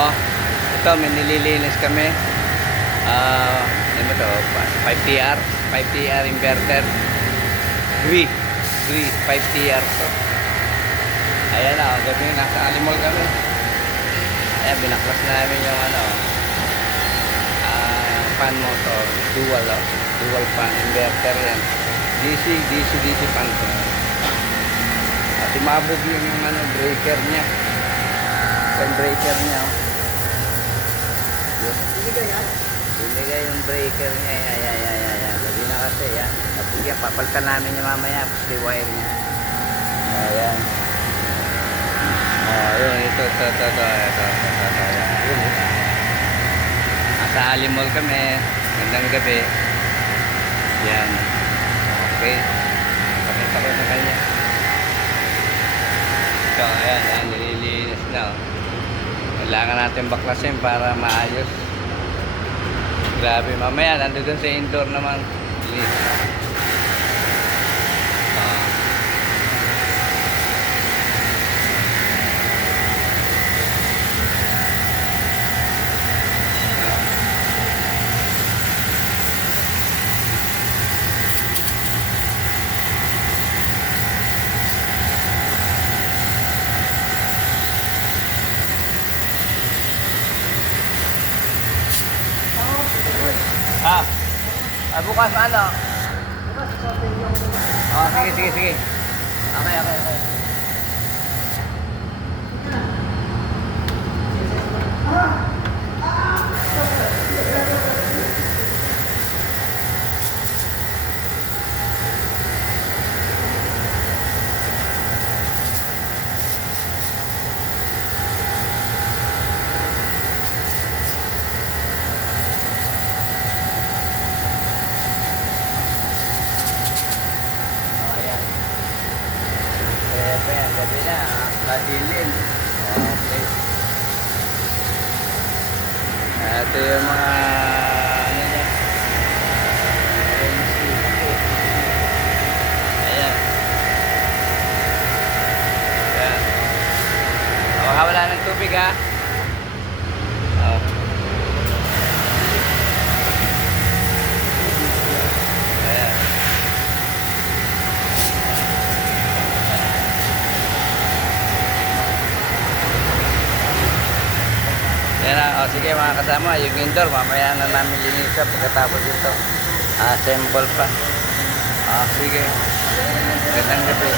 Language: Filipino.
Oh, ito may nililinis kami. Ano to? 5TR. 5TR inverter. Gree. 5TR to. Ayan na, gabi nasa Alimol kami. Ayan, binaklas namin yung fan motor. Dual fan inverter yan. DC fan to. At umabog yung breaker niya. Yung breaker niya. Binigay yung breaker niya. Ayan. Gabi na kasi yan. Tapos yan, papalitan namin yung mamaya. Kasi wire niya. Ayan. Yun. Ito. Yun. Nasa Alimol kami. Gandang gabi. Yan. Okay. Pakita ko sa kanya. So, ayan. Nililinis na. Kailangan natin baklasin para maayos. Grabe, mamaya nandun sa indoor naman. Bukas ano? Sige. Okay. Gabi na, kadilin. Okay. Ito yung mga ayan. Wala ng tubig ha. Yan na, sige mga kasama, yung indoor, mamaya na namin linisan pagkatapos ito. Assemble pa. Sige. Gandang gabi.